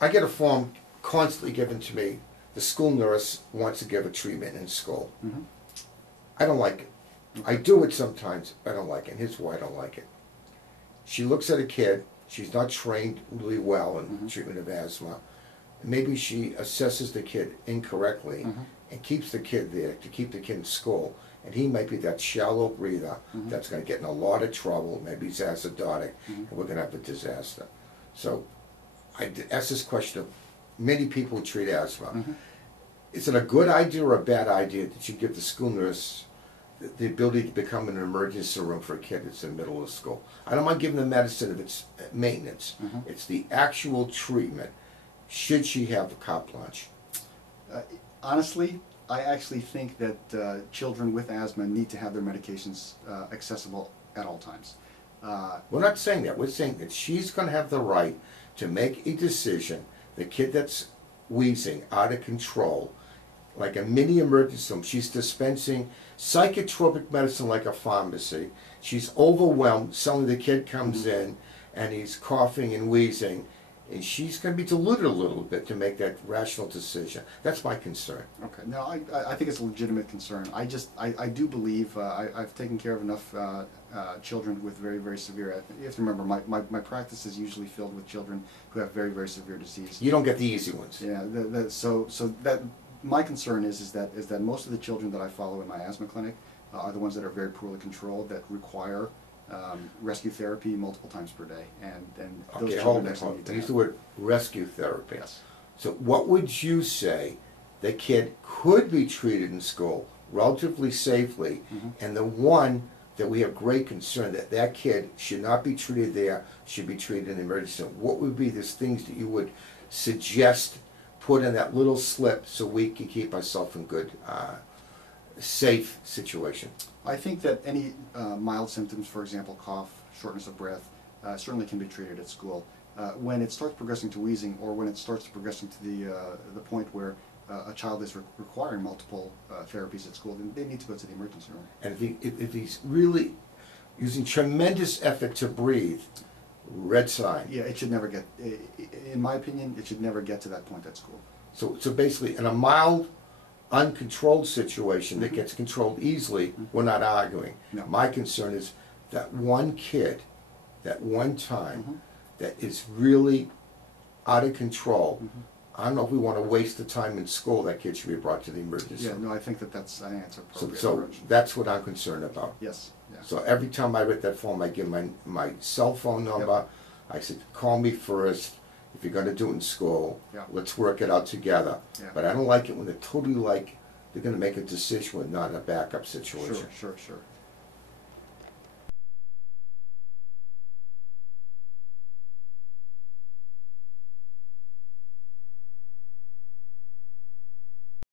I get a form constantly given to me. The school nurse wants to give a treatment in school. Mm-hmm. I don't like it. Okay. I do it sometimes, I don't like it. And here's why I don't like it. She looks at a kid, she's not trained really well in Mm-hmm. treatment of asthma. Maybe she assesses the kid incorrectly Mm-hmm. and keeps the kid there to keep the kid in school. And he might be that shallow breather Mm-hmm. that's going to get in a lot of trouble. Maybe he's acidotic, Mm-hmm. and we're going to have a disaster. So I ask this question of many people who treat asthma. Mm-hmm. Is it a good idea or a bad idea that you give the school nurse the ability to become an emergency room for a kid that's in the middle of school? I don't mind giving the medicine if it's maintenance. Mm-hmm. It's the actual treatment. Should she have a carte blanche? Honestly, I actually think that children with asthma need to have their medications accessible at all times. We're not saying that. We're saying that she's going to have the right to make a decision. The kid that's wheezing, out of control, like a mini emergency room, she's dispensing psychotropic medicine like a pharmacy. She's overwhelmed. Suddenly the kid comes in and he's coughing and wheezing, and she's going to be deluded a little bit to make that rational decision. That's my concern. Okay. No, I think it's a legitimate concern. I do believe I've taken care of enough children with very, very severe. You have to remember, my practice is usually filled with children who have very, very severe disease. You don't get the easy ones. Yeah. So that my concern is that most of the children that I follow in my asthma clinic are the ones that are very poorly controlled, that require rescue therapy multiple times per day, and those Okay, children hold actually on. need to Use have. the word rescue therapy. Yes. So what would you say the kid could be treated in school relatively safely, and the one that we have great concern that that kid should not be treated there, should be treated in the emergency room? What would be those things that you would suggest put in that little slip so we can keep ourselves in good, safe situation? I think that any mild symptoms, for example, cough, shortness of breath, certainly can be treated at school. When it starts progressing to wheezing, or when it starts progressing to the point where a child is requiring multiple therapies at school, then they need to go to the emergency room. And if he's really using tremendous effort to breathe, red sign. Yeah, it should never get, in my opinion, it should never get to that point at school. So basically, in a mild, uncontrolled situation that gets controlled easily, we're not arguing. No. My concern is that one kid, that one time, that is really out of control. I don't know if we want to waste the time in school. That kid should be brought to the emergency Yeah, room. no, I think that's an appropriate So approach. that's what I'm concerned about. Yes. Yeah. So every time I read that form, I give my cell phone number. I said, call me first. If you're going to do it in school, let's work it out together. Yeah. But I don't like it when they're totally like they're going to make a decision with not a backup situation. Sure.